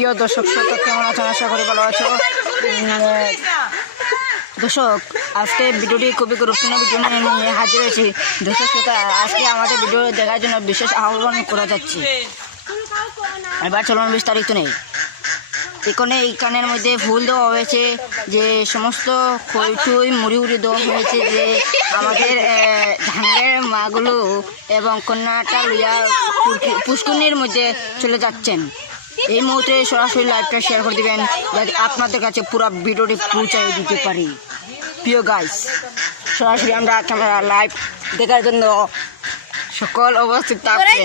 প্রিয় দর্শক শ্রোতা কেমন আছেন? আশা করি ভালো আছো। দর্শক, আজকে ভিডিওটি খুবই গুরুত্বপূর্ণ ভিডিও নিয়ে হাজির হয়েছি। দর্শক শ্রোতা, আজকে আমাদের ভিডিও দেখার জন্য বিশেষ আহ্বান করা যাচ্ছে। এবার চলুন বিস্তারিত নেই। এইখানের মধ্যে ফুল দেওয়া হয়েছে, যে সমস্ত খইটুই মুড়ি উড়ি দেওয়া হয়েছে, যে আমাদের ধানের মাগুলো এবং কন্যাটা লইয়া পুষ্করণীর মধ্যে চলে যাচ্ছেন। এই মুহূর্তে সরাসরি লাইভটা শেয়ার করে দিবেন, যাতে আপনাদের কাছে পুরো ভিডিওটি পৌঁছাই দিতে পারি। প্রিয় গাইস, সরাসরি আমরা ক্যামেরা লাইভ দেখার জন্য সকল অবস্থিত থাকবেন।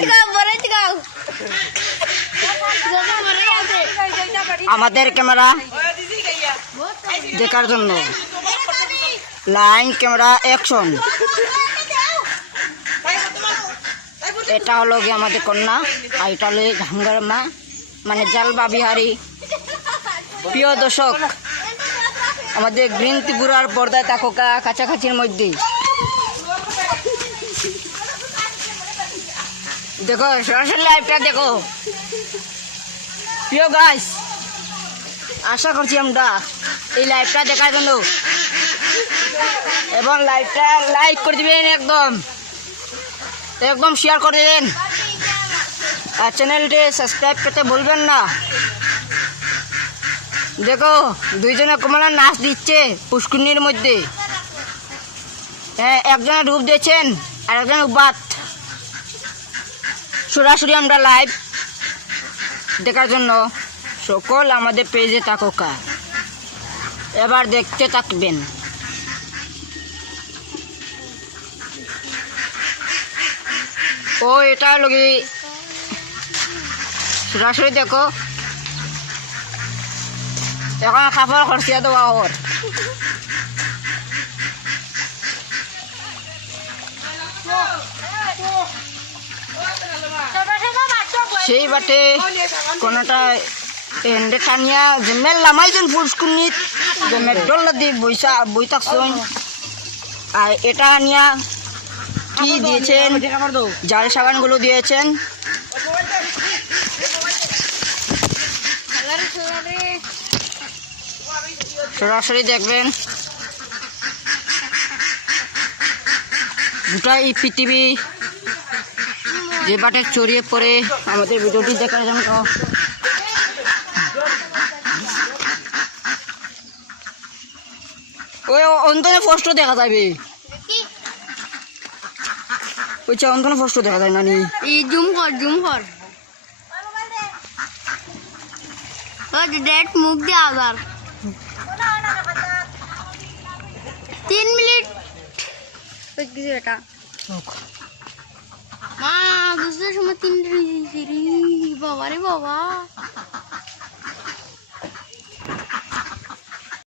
আমাদের ক্যামেরা দেখার জন্য লাইন ক্যামেরা অ্যাকশন। এটা হলো গিয়ে আমাদের কন্যা, আর এটা হলো ধাঙ্গার মা, মানে জালবা বিহারি। প্রিয় দর্শক, আমাদের গ্রিন ত্রিপুরার পর্দায় থাকো কাছাকাছির মধ্যে দেখো, সরাসরি লাইভটা দেখো। প্রিয় গাইস, আশা করছি আমরা এই লাইভটা দেখার জন্য, এবং লাইভটা লাইক করে দিবেন, একদম শেয়ার করে দেবেন, আর চ্যানেলটি সাবস্ক্রাইব করতে ভুলবেন না। দেখো, দুইজনে কমলা নাচ দিচ্ছে পুষ্করণীর মধ্যে। হ্যাঁ, একজনে ডুব দিয়েছেন আর একজন উবাত। সরাসরি আমরা লাইভ দেখার জন্য সকল আমাদের পেজে থাকা এবার দেখতে থাকবেন। ও এটা লগি সরাসরি দেখো, এখন কাপড় খরচিয়া দেওয়া ওর। সেই বাটে কোনটা এন্ডে টানিয়া যে মেলা মাইজন পুষ্করণীত যে মেডল নদী বই থাকছেন। আর এটা নিয়া কি দিয়েছেন, জাল সাবানগুলো দিয়েছেন। সরাসরি দেখবেন, গোটা এই পৃথিবী যে বাটে ছড়িয়ে পড়ে আমাদের ভিডিওটি দেখার জন্য। ওই অন্তনে পোস্ট দেখা যাবে, ওই অন্তনে পোস্ট দেখা যায় নানি। এই জুম কর ডেট মুখ দিয়ে আবার 3 মিনিট এটা মা দুসরের সময় 3 বাবা রে বাবা।